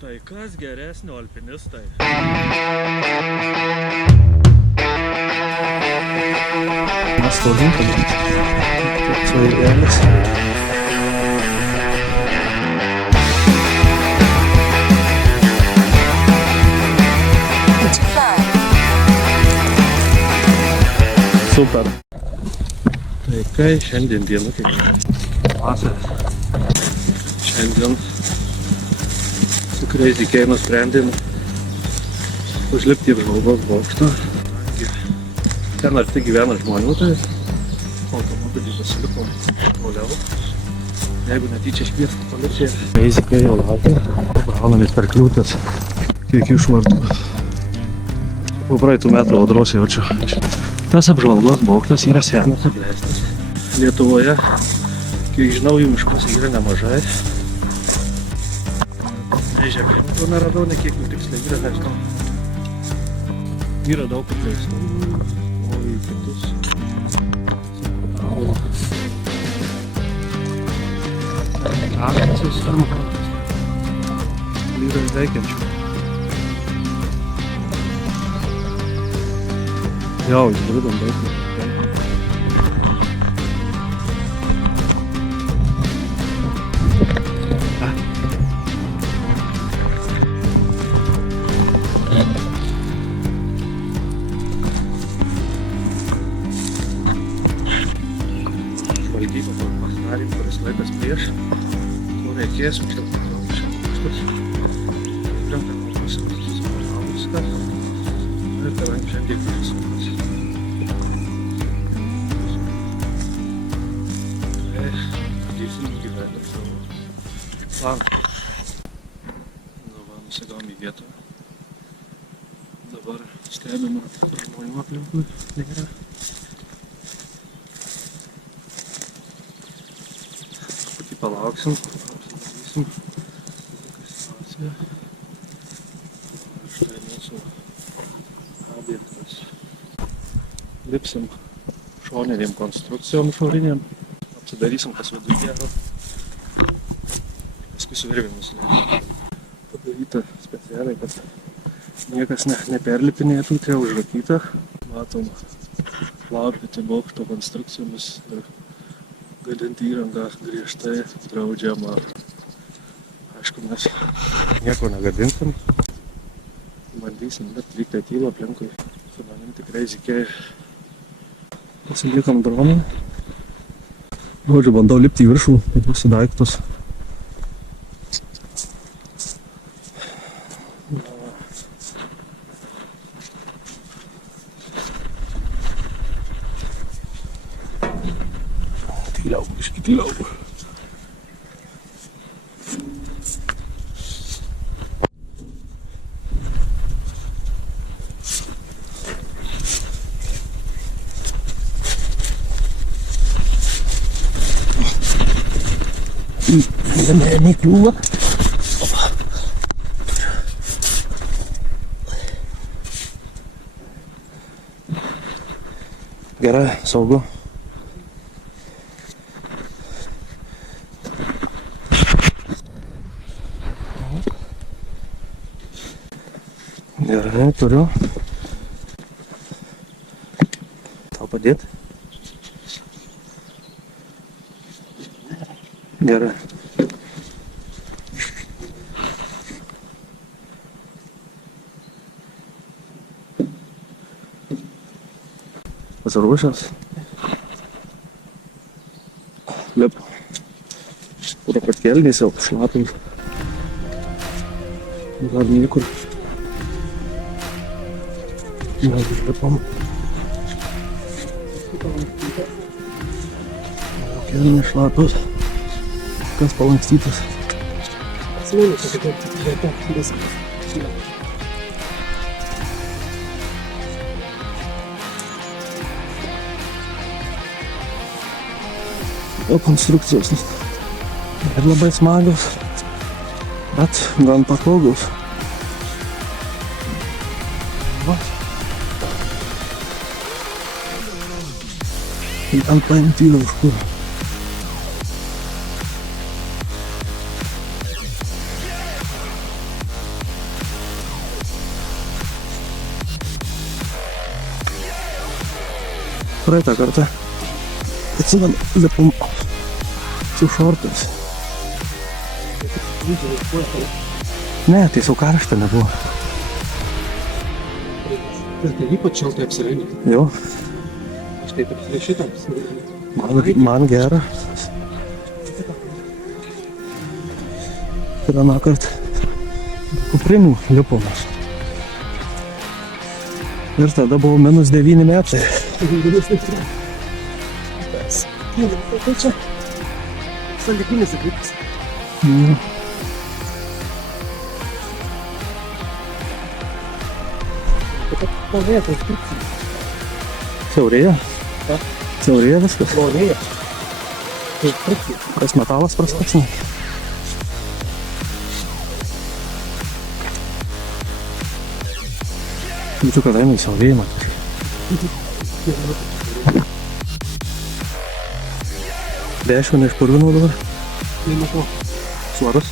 Tai kas geresnio alpinistai? Mes tolin, kad čia įdėlis. Super. Tai kai šiandien diena, kaip vasaras. Šiandien su Crazy K nusprendėm užlipti į apžvalgos bokštą. Ten arti gyvena žmonių, tai automobilį pasilikom toliau. Jeigu netyčia iškviestų policiją. Crazy K jau laukia. Braunamės per kliūtis. Kiek iš vartų. Po praeitų metų audros jaučiu. Tas apžvalgos bokštas yra senas apleistas. Lietuvoje, kiek žinau, jų miškuose yra nemažai. Žemėnų neradau, ne kiek jų tiksliai yra, nežinau. Yra daug apleistų. O į kitus. Akcijos tam. Yra veikiančių. Jo, išbridom daug. Žvalgyba pasidarė, kuris laikas prieš. Ko reikės, užtilpti aukštus. Krenta kokius viską. Ir kadangi šiandien viskas. Pradėsim įgyvendinti savo planą. Dabar nusigavom į vietą. Dabar stebime žmonių aplinkui. Nėra. Truputį palauksim, apsidarysim. Tokia situacija. Štai mūsų objektas. Lipsim šoninėm konstrukcijom išorinėm. Apsidarysim, kas viduje. Paskui suvirvėm nusileidžiam. Padaryta specialiai, kad niekas neperlipinėtų, tai užrakyta. Matom laužyti bokšto konstrukcijomis ir gadinti įrangą griežtai draudžiama. Aišku, mes nieko negadinsim. Bandysim, bet lyg tai tylo aplinkui. Su manim tikrai zikiai. Pasilikom droną. Žodžiu, bandau lipti į viršų, visus daiktus. Tyliau, biškį tyliau. Nekliūva. Gerai, saugu. Gerai, turiu. Tau padėti? Gerai. Pasiruošęs. Lip. Pura kad kelnėse, šlapim. Dar niekur. Mes užlipam. Kelnės šlapios. Kas palankstytas. Atsimenu, kad vieta viskas. Jo konstrukcijos ir labai smagios, bet gan patogios. Va. Ir ten paimti yra už kur. praeitą kartą. Atsimenu, lipom su šortais. Ne, tiesiog karšta nebuvo. Tai ypač šiltai apsirengė. Jo, Štai taip šitą. man gera. Ir anąkart kuprinių lipomas. Ir tada buvo -9 metai. Tai čia sąlyginis dalykas. Pavėtas, Siaurėja? Ką? Siaurėja viskas. plovėja. Tai trukti. Kas metalas prastesnis? Jaučiu, kad eina į siaurėjimą. Dešimą neišpurvinau dabar. Nematau. Svarus.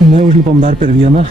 Neužlipom dar per vieną.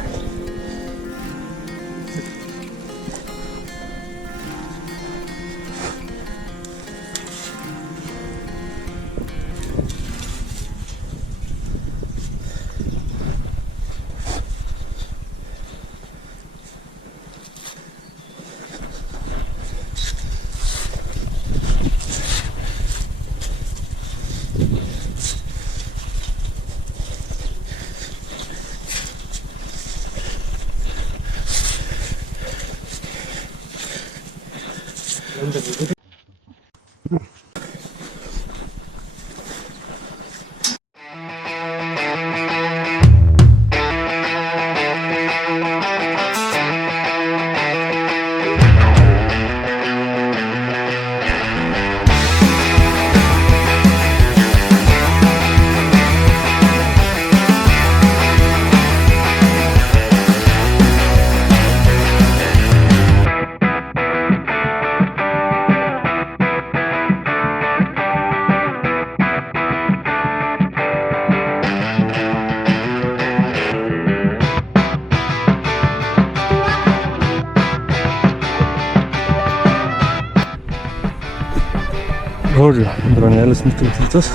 Žodžiu, dronelis nustatytas.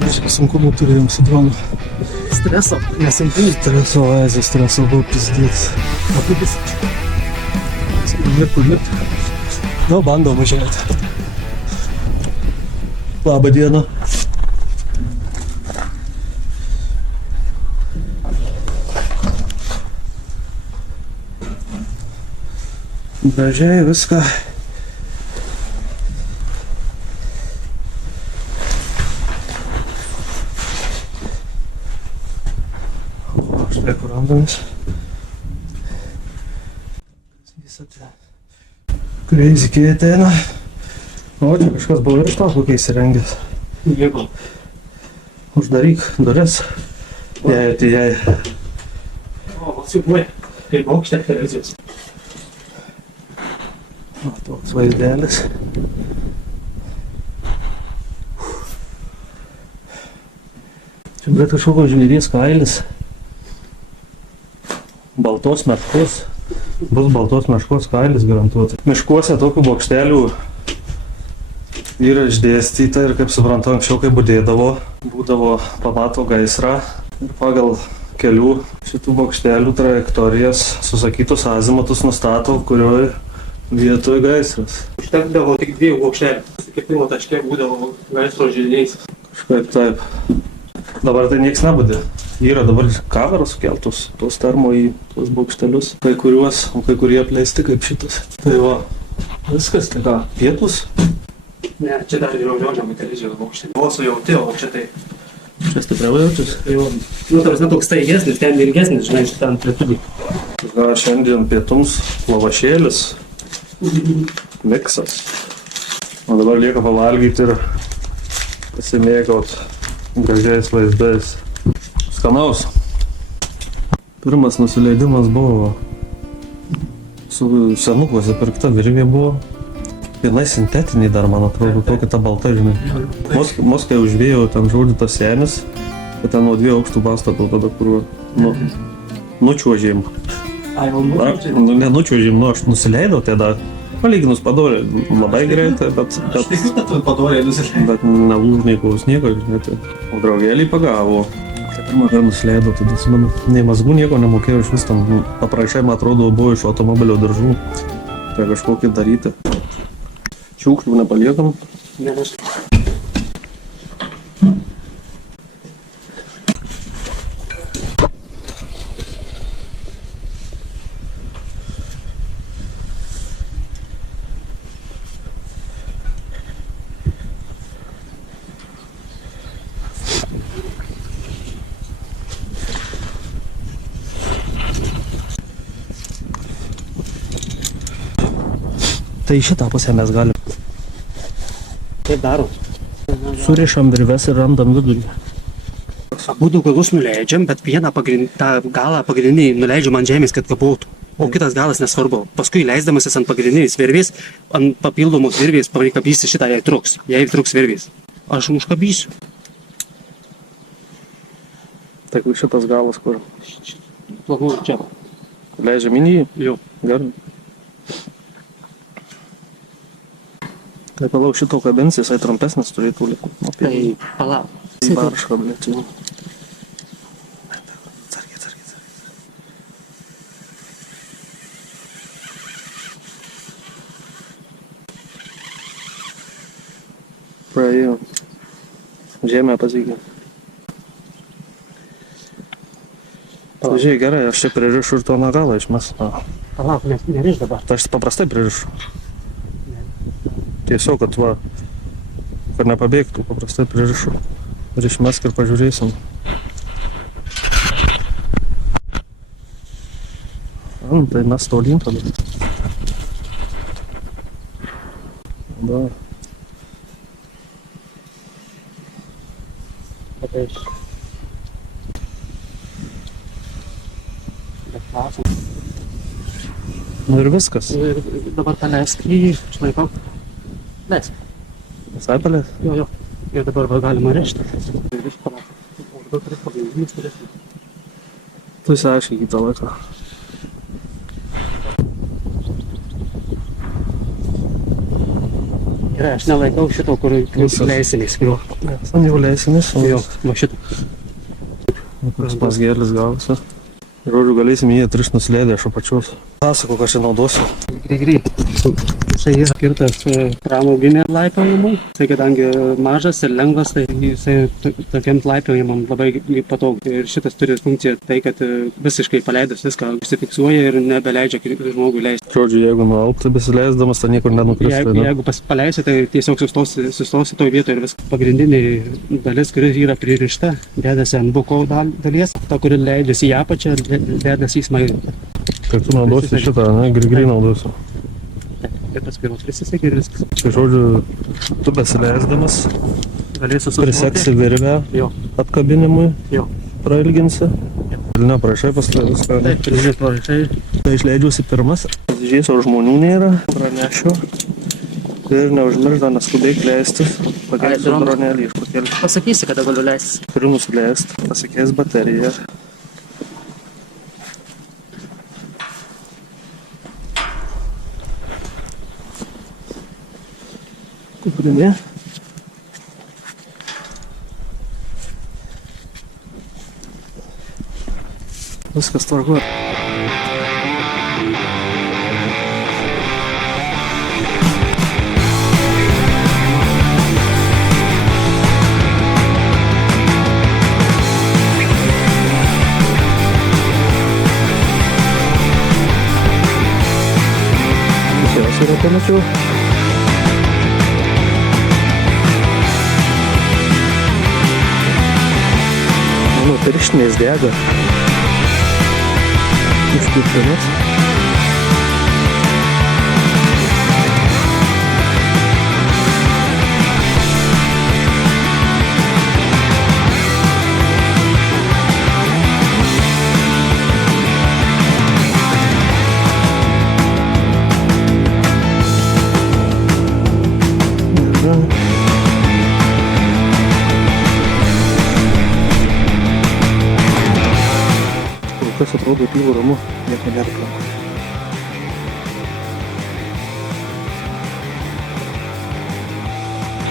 Visiškai sunkumų turėjom su dronu. Streso. Nesimtai. Streso, oazė, streso buvo pizdėtis. Apibis. Lipt. Nu, bandau važiuoti. Labą dieną. Gražiai viską. Štai kur randamis. Crazy kai ateina. O, čia kažkas buvo ir iš to, kokia įsirengęs. Jeigu. Uždaryk duris. Jei atėjai. O, siūbuoja. Kaip aukštė televizijos. O, toks vaizdelis. Čia bet kažkokio žvėries kailis. Baltos meškos. Bus baltos meškos kailis garantuotai. Miškuose tokių bokštelių yra išdėstyta ir kaip suprantu, anksčiau kai būdavo pamato gaisrą ir pagal kelių šitų bokštelių trajektorijas susakytus azimutus nustato, kurioje vietoje gaisras. Užtekdavo tik 2 aukštelių. Kiekvieno taške būdavo gaisro židinys. Kažkaip taip. Dabar tai nieks nebūdė. Yra dabar kameros sukeltos, tos termo į tos bokštelius. Kai kuriuos, o kai kurie apleisti kaip šitas. Tai va, viskas, tai ką, pietus? Ne, čia dar yra žemai televizijos aukštė. Buvo sujauti, o čia tai Čia stipriau jaučiasi. Jo. Nu, ta prasme, toks staigesnis, ten ilgesnis, žinai, ten prie Gal šiandien pietums lavašėlis, miksas. O dabar lieka pavalgyti ir pasimėgaut gražiais vaizdais. Skanaus. Pirmas nusileidimas buvo su senukuose pirkta virvė buvo. Vienai sintetiniai dar, man atrodo, tokia ta balta, žinai. Moskai užvėjo ten žodžiu tas senis, bet ten nuo 2 aukštų pastato tada, kur nučiuožėm. Nenučiuožėm, aš nusileidau tada, palyginus padorė labai greitai, bet nelūžniai klaus nieko, žinai, tai. O draugelį pagavo. Pirmą kartą nusileidau, tada atsimenu, nei mazgų nieko nemokėjau iš vis tam, paprašai, man atrodo, buvo iš automobilio daržų, tai kažkokį daryti. Šiukšlių nepaliekam. Tai į šitą pusę mes galim. Taip daro. Surišam virves ir randam vidurį. Abudu galus nuleidžiam, bet vieną tą galą pagrindinį nuleidžiam ant žemės, kad kapotų. O kitas galas nesvarbu. Paskui leisdamasis ant pagrindinės virvės, ant papildomos virvės prikabysi šitą, jei truks virvės. Aš užkabysiu. Tai šitas galas kur? Planuoju čia. Leidžiam į jį? Jo. Gerai. Tai palauk šito kabins, jisai trumpesnis turėtų likti. Tai palauk. Barška, blėt. Atsargiai. Praėjau. Žemė pasikeitė. Žiūrėk, gerai, aš čia pririšu ir to nagalą išmes. Palauk, neriš dabar. Tai aš paprastai pririšu. Tiesiog, kad va, kad nepabėgtų, paprastai pririšu. Ir išmesk ir pažiūrėsim. Tai mes tolyn tada. Da. Nu ir viskas. Ir dabar paleisk į išlaikau. Leisk. Visai palės? Jo. Ir dabar va galima rišti. Rišti palauk. O dabar turi pagrindinis turėsi. Tu išsiaiškink kitą laiką. Gerai, aš nelaikau šito, kur leisinis. Jo. San jau leisinis. Jo, va šito. Kuris pasgėlis gavosi. Žodžiu, galėsim jį atrišti nusileidę iš apačios. Pasako, ką čia naudosiu. Greit. Jisai yra skirtas pramoginė laipiojimui. Jisai kadangi mažas ir lengvas, tai jisai tokiam laipiojimam labai patogu. Ir šitas turi funkciją tai, kad visiškai paleidęs viską užsifiksuoja ir nebeleidžia žmogui leisti. Žodžiu, jeigu nualpti besileisdamas, tai niekur nenukristų. Jeigu paleisi, tai tiesiog sustosi toj vietoje ir viskas. Pagrindinė dalis, kuri yra pririšta, dedasi ant buko dalies. Ta, kuri leidžiasi į apačią, dedasi į smailę. Tai tu naudosi šitą, ne? Grigri naudosiu. Ir paskui prisiseki ir viskas. Tai žodžiu, tu besileisdamas Galėsi sustoti. priseksi virvę Jo. apkabinimui, Jo. prailginsi. Ir neprašai paskui viską. Taip, prašai. Tai išleidžiuosi pirmas. Žiūrėsiu, ar žmonių nėra. Pranešiu. Ir neužmirš dar neskubėk leistis. Pakelsiu dronelį iš pakelsiu. Pasakysi, kada galiu leistis. Turiu nusileisti. Pasikeis bateriją. Kuprinė. Viskas tvarkoja. Viskas yra panašiau. Mano pirštinės dega. Užkirtimas. Kas atrodo tylu ramu, nieko nėra aplinkui.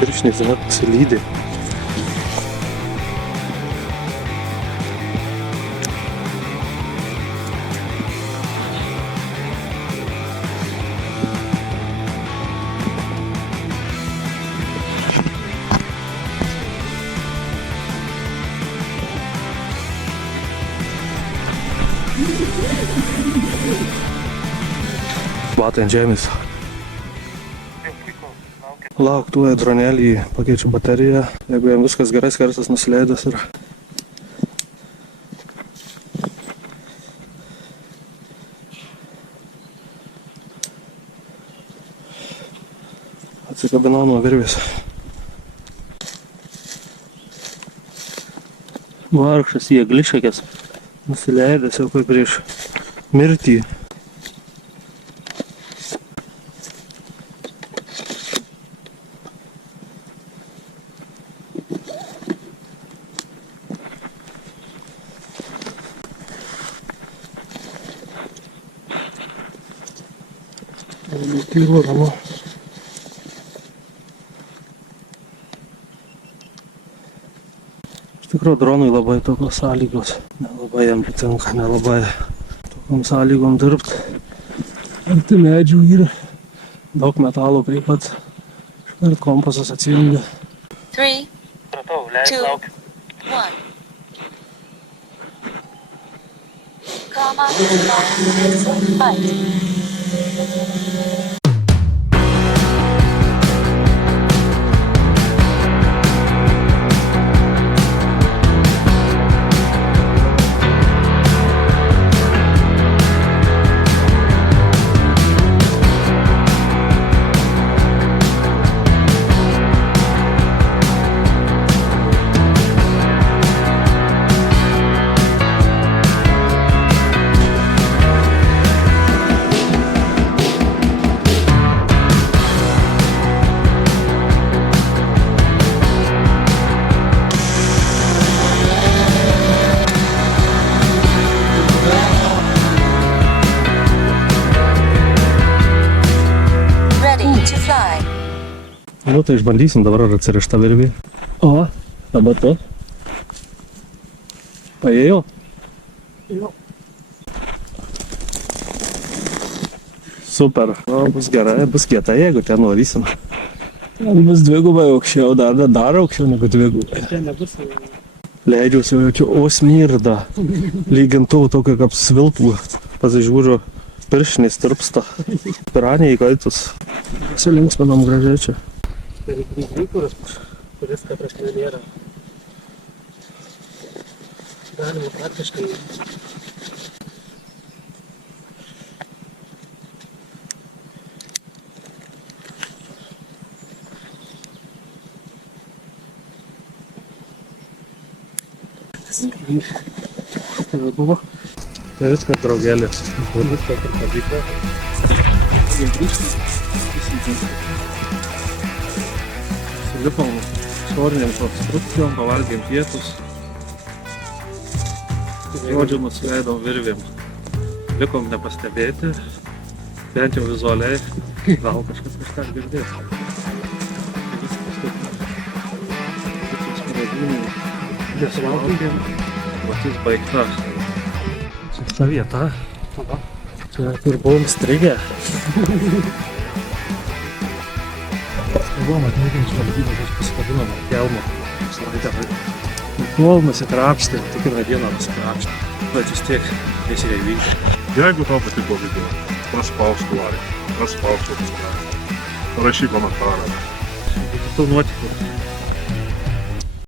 Pirštinės net pasilydi. Batai ant žemės. Lauk, tuoj dronelį pakeičiu bateriją. Jeigu jam viskas gerai, skersas nusileidęs ir... Atsikabinau nuo virvės. Vargšas jėglišakės. Nusileidęs jau kaip prieš mirtį. Tylu ramu. Iš tikrųjų dronui labai tokios sąlygos. Nelabai jam patinka, nelabai tokiom sąlygom dirbti. Arti medžių yra. Daug metalo taip pat. Ir kompasas atsijungia. 3, 2, 1. Comma, fight. Nu, tai išbandysim dabar ar atsirišta virvė. O, dabar tu. Paėjo? Jo. Super. O, bus gerai, bus kieta, jeigu ten nuvarysim. Ten bus dvigubai aukščiau, dar aukščiau negu dvigubai. Čia nebus... Leidžiuosi, jaučiu, o smirda. Lygintuvu tokio kaip svilpų. Pasižiūriu, pirštinės tirpsta. Piranė įkaitus. Pasilinksminam gražiai čia. Tai kuris ta prasme nėra. Galima praktiškai... Tai buvo. Tai viskas draugelis. Viskas ir pavyko. Lipom istorinėm konstrukcijom, pavalgėm pietus. Žodžiu, nusileidom virvėm. Likom nepastebėti, bent jau vizualiai, gal kažkas kažką girdės. Nesulaukėm, matys baigta. Čia ta vieta, čia kur buvom strigę. Buvom atvykinčių valdybą, aš pasikabinom ant kelmo. Kol nusikrapštė, tikina dieną nusikrapštė. Bet vis tiek nesireivykė. Jeigu tau patiko video, paspausk like, paspausk subscribe, parašyk komentarą. Kitų nuotikų